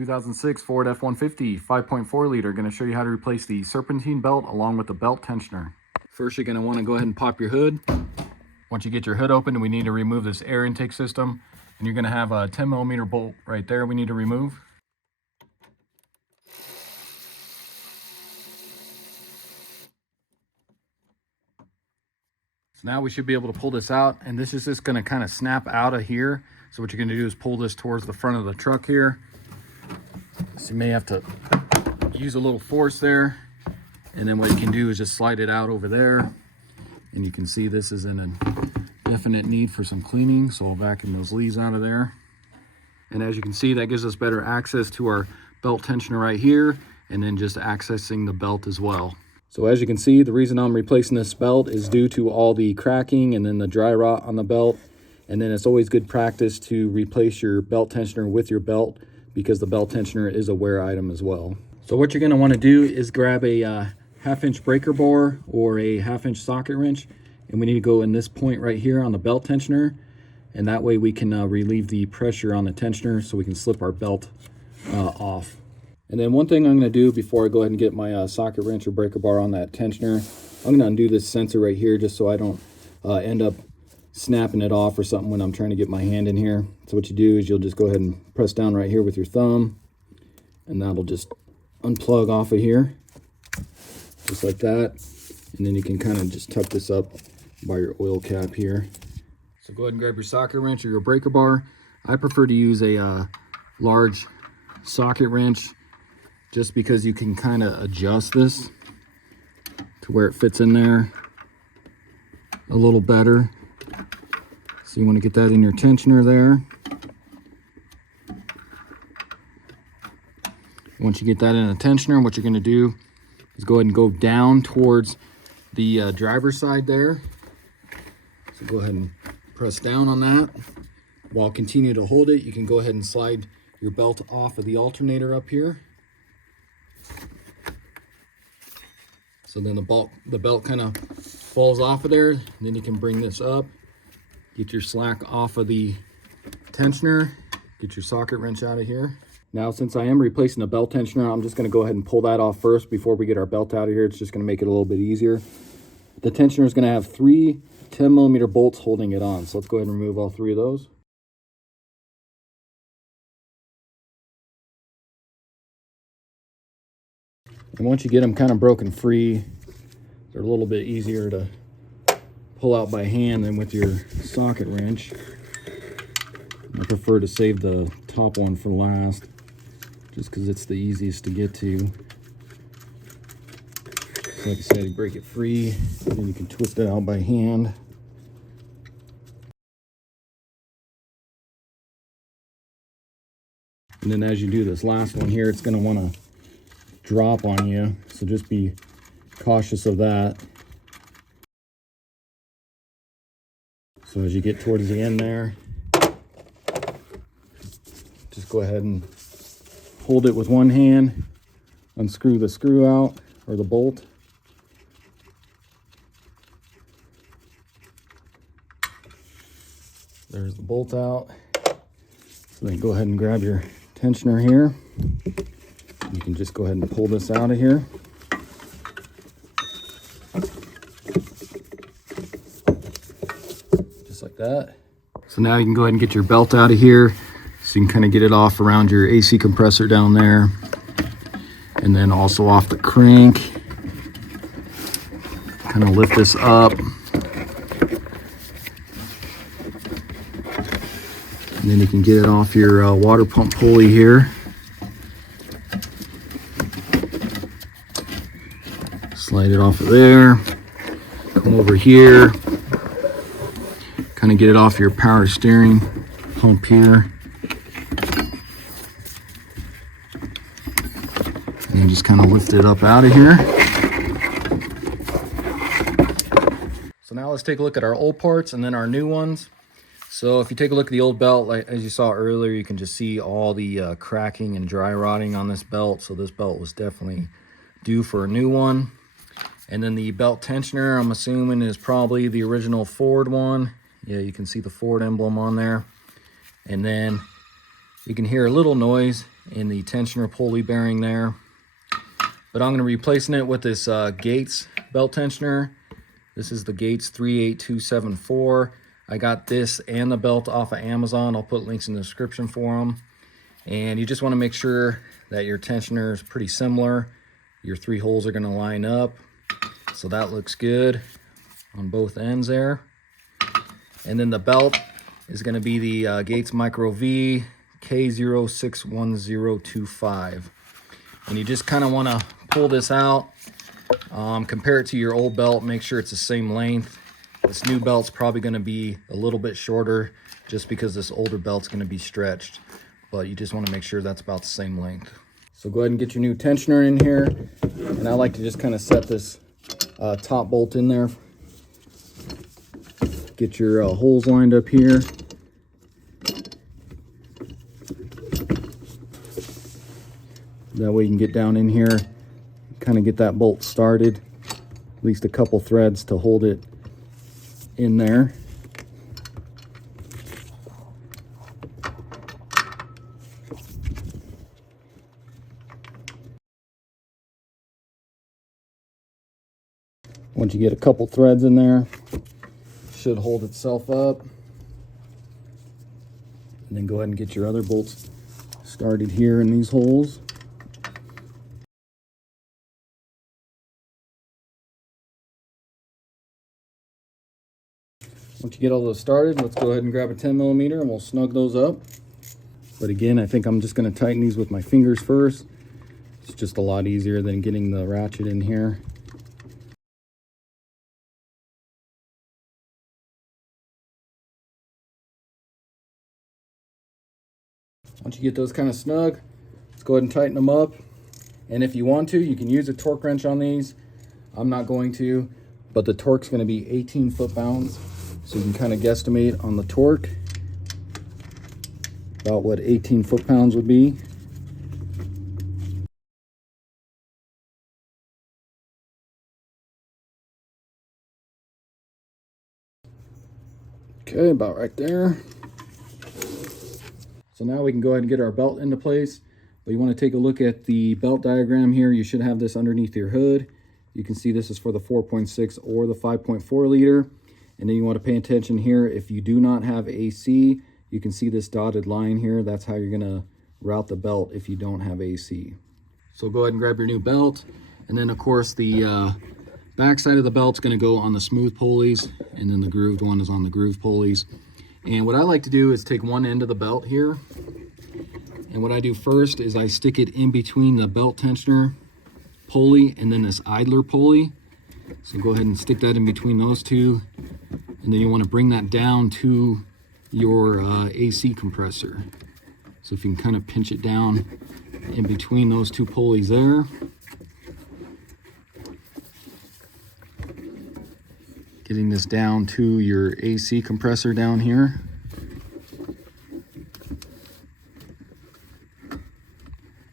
2006 Ford F-150 5.4 liter. Going to show you how to replace the Serpentine belt along with the belt tensioner. First, you're going to want to go ahead and pop your hood. Once you get your hood open, we need to remove this air intake system. And you're going to have a 10mm bolt right there we need to remove. So now we should be able to pull this out, and this is just going to kind of snap out of here. So what you're going to do is pull this towards the front of the truck here. So you may have to use a little force there, and then what you can do is just slide it out over there. And you can see this is in a definite need for some cleaning, so I'll vacuum those leaves out of there. And as you can see, that gives us better access to our belt tensioner right here, and then just accessing the belt as well. So as you can see, the reason I'm replacing this belt is due to all the cracking and then the dry rot on the belt. And then it's always good practice to replace your belt tensioner with your belt, because the belt tensioner is a wear item as well. So what you're going to want to do is grab a 1/2-inch breaker bar or a 1/2-inch socket wrench, and we need to go in this point right here on the belt tensioner, and that way we can relieve the pressure on the tensioner so we can slip our belt off. And then one thing I'm going to do before I go ahead and get my socket wrench or breaker bar on that tensioner, I'm going to undo this sensor right here just so I don't end up snapping it off or something when I'm trying to get my hand in here. So what you do is you'll just go ahead and press down right here with your thumb, and that'll just unplug off of here, just like that. And then you can kind of just tuck this up by your oil cap here. So go ahead and grab your socket wrench or your breaker bar. I prefer to use a large socket wrench, just because you can kind of adjust this to where it fits in there a little better. So you want to get that in your tensioner there. Once you get that in a tensioner, what you're going to do is go ahead and go down towards the driver's side there. So go ahead and press down on that. While continue to hold it, you can go ahead and slide your belt off of the alternator up here. So then the belt kind of falls off of there. And then you can bring this up, get your slack off of the tensioner, get your socket wrench out of here. Now, since I am replacing the belt tensioner, I'm just going to go ahead and pull that off first before we get our belt out of here. It's just going to make it a little bit easier. The tensioner is going to have 3 10mm bolts holding it on. So let's go ahead and remove all 3 of those. And once you get them kind of broken free, they're a little bit easier to pull out by hand than with your socket wrench. I prefer to save the top one for last, just because it's the easiest to get to. So like I said, you break it free, and then you can twist it out by hand. And then as you do this last one here, it's going to want to drop on you, so just be cautious of that. So as you get towards the end there, just go ahead and hold it with one hand, unscrew the screw out or the bolt. There's the bolt out. So then go ahead and grab your tensioner here. You can just go ahead and pull this out of here. Just like that. So now you can go ahead and get your belt out of here. So you can kind of get it off around your AC compressor down there. And then also off the crank. Kind of lift this up. And then you can get it off your water pump pulley here. Slide it off of there, come over here, kind of get it off your power steering pump here, and then just kind of lift it up out of here. So now let's take a look at our old parts and then our new ones. So if you take a look at the old belt, like as you saw earlier, you can just see all the cracking and dry rotting on this belt. So this belt was definitely due for a new one. And then the belt tensioner, I'm assuming, is probably the original Ford one. Yeah, you can see the Ford emblem on there. And then you can hear a little noise, in the tensioner pulley bearing there. But I'm going to be replacing it with this Gates belt tensioner. This is the Gates 38274. I got this and the belt off of Amazon. I'll put links in the description for them. And you just want to make sure that your tensioner is pretty similar. Your 3 holes are going to line up. So that looks good on both ends there. And then the belt is going to be the Gates Micro V K061025. And you just kind of want to pull this out, compare it to your old belt, make sure it's the same length. This new belt's probably going to be a little bit shorter just because this older belt's going to be stretched, but you just want to make sure that's about the same length. So go ahead and get your new tensioner in here, and I like to just kind of set this top bolt in there. Get your holes lined up here. That way you can get down in here, kind of get that bolt started, at least a couple threads to hold it in there. Once you get a couple threads in there, it should hold itself up. And then go ahead and get your other bolts started here in these holes. Once you get all those started, let's go ahead and grab a 10mm and we'll snug those up. But again, I think I'm just going to tighten these with my fingers first. It's just a lot easier than getting the ratchet in here. Once you get those kind of snug, let's go ahead and tighten them up. And if you want to, you can use a torque wrench on these. I'm not going to, but the torque's going to be 18 foot-pounds. So you can kind of guesstimate on the torque about what 18 foot-pounds would be. Okay, about right there. So now we can go ahead and get our belt into place. But you want to take a look at the belt diagram here. You should have this underneath your hood. You can see this is for the 4.6 or the 5.4 liter. And then you want to pay attention here. If you do not have AC, you can see this dotted line here. That's how you're going to route the belt if you don't have AC. So go ahead and grab your new belt. And then, of course, the back side of the belt's going to go on the smooth pulleys. And then the grooved one is on the groove pulleys. And what I like to do is take one end of the belt here. And what I do first is I stick it in between the belt tensioner pulley and then this idler pulley. So go ahead and stick that in between those two. And then you want to bring that down to your AC compressor. So if you can kind of pinch it down in between those two pulleys there. Getting this down to your AC compressor down here.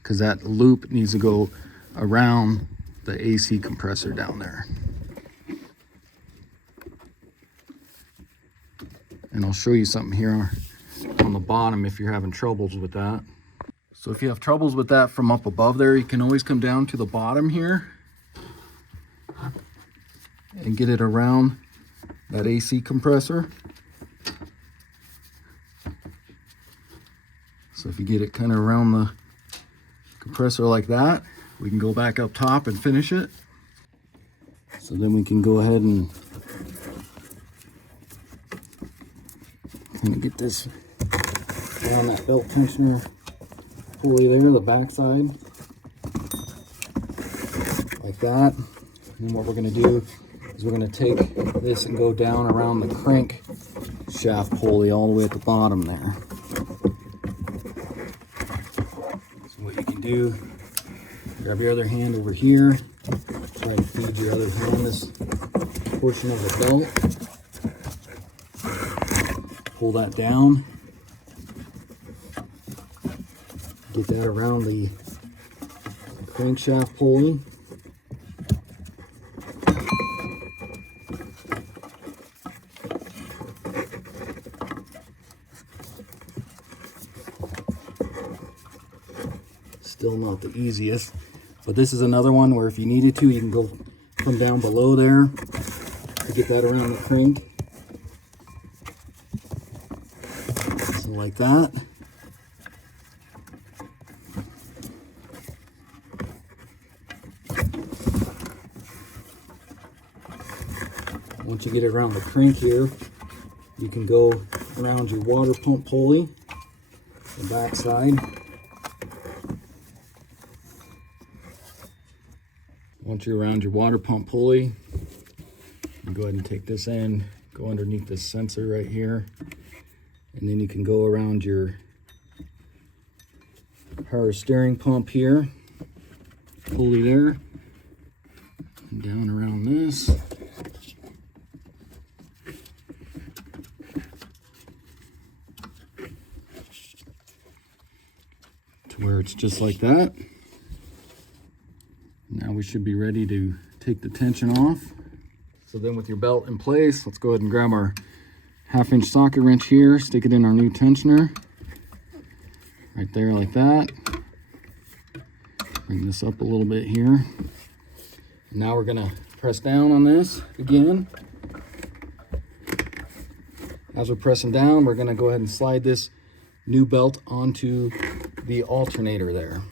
Because that loop needs to go around the AC compressor down there. And I'll show you something here on the bottom if you're having troubles with that. So if you have troubles with that from up above there, you can always come down to the bottom here and get it around that AC compressor. So if you get it kind of around the compressor like that, we can go back up top and finish it. So then we can go ahead and kind of get this on that belt tensioner pulley there, the back side, like that. And what we're going to do is we're going to take this and go down around the crank shaft pulley all the way at the bottom there. So what you can do, grab your other hand over here, try and feed your other hand this portion of the belt. Pull that down, get that around the crankshaft pulley. Still not the easiest, but this is another one where if you needed to, you can go from down below there to get that around the crank. So like that. Once you get it around the crank here, you can go around your water pump pulley, the back side. Once you're around your water pump pulley, you go ahead and take this end, go underneath this sensor right here, and then you can go around your power steering pump here, pulley there, and down around this. To where it's just like that. Now we should be ready to take the tension off. So then with your belt in place, let's go ahead and grab our 1/2-inch socket wrench here, stick it in our new tensioner. Right there like that. Bring this up a little bit here. And now we're gonna press down on this again. As we're pressing down, we're gonna go ahead and slide this new belt onto the alternator there.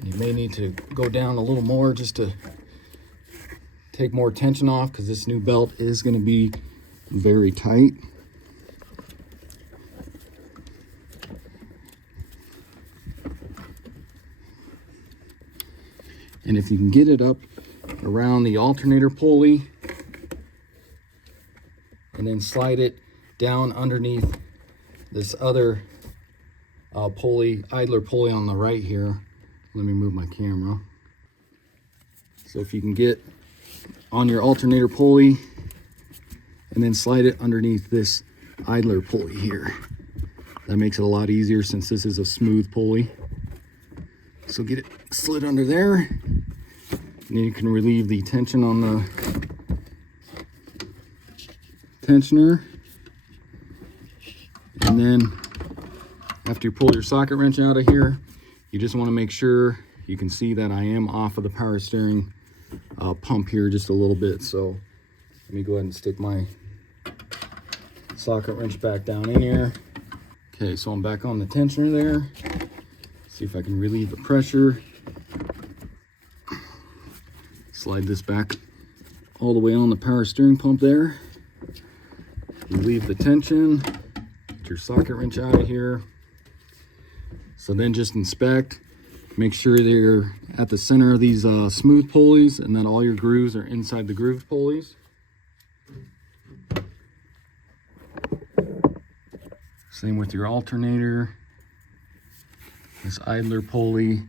You may need to go down a little more just to take more tension off, because this new belt is going to be very tight. And if you can get it up around the alternator pulley and then slide it down underneath this other pulley, idler pulley on the right here. Let me move my camera. So if you can get on your alternator pulley and then slide it underneath this idler pulley here. That makes it a lot easier since this is a smooth pulley. So get it slid under there. And then you can relieve the tension on the tensioner. And then after you pull your socket wrench out of here, you just want to make sure you can see that I am off of the power steering pump here just a little bit. So let me go ahead and stick my socket wrench back down in here. Okay, so I'm back on the tensioner there. See if I can relieve the pressure. Slide this back all the way on the power steering pump there. Relieve the tension. Get your socket wrench out of here. So then just inspect, make sure they're at the center of these smooth pulleys and that all your grooves are inside the groove pulleys. Same with your alternator, this idler pulley,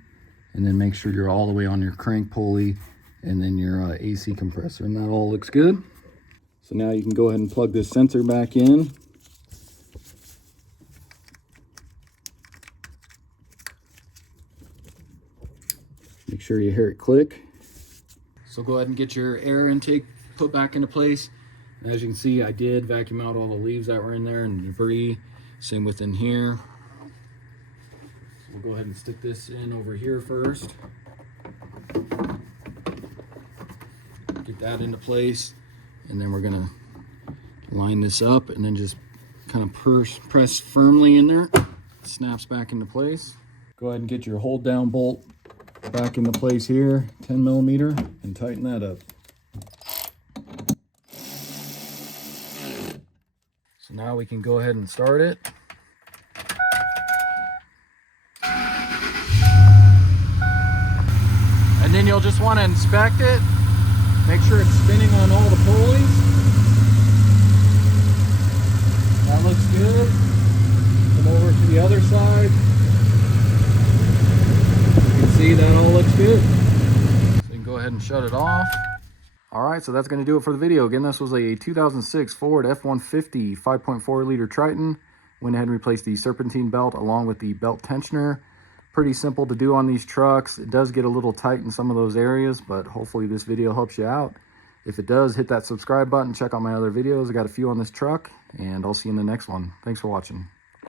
and then make sure you're all the way on your crank pulley and then your AC compressor, and that all looks good. So now you can go ahead and plug this sensor back in. Make sure you hear it click. So go ahead and get your air intake put back into place. And as you can see, I did vacuum out all the leaves that were in there and debris. Same within here. So we'll go ahead and stick this in over here first. Get that into place. And then we're gonna line this up and then just kind of press firmly in there. It snaps back into place. Go ahead and get your hold down bolt back into place here, 10 millimeter, and tighten that up. So now we can go ahead and start it. And then you'll just want to inspect it. Make sure it's spinning on all the pulleys. That looks good. Come over to the other side. See, that all looks good. So you can go ahead and shut it off. All right, so that's going to do it for the video. Again, this was a 2006 Ford F-150 5.4 liter Triton. Went ahead and replaced the Serpentine belt along with the belt tensioner. Pretty simple to do on these trucks. It does get a little tight in some of those areas, but hopefully this video helps you out. If it does, hit that subscribe button. Check out my other videos. I got a few on this truck, and I'll see you in the next one. Thanks for watching.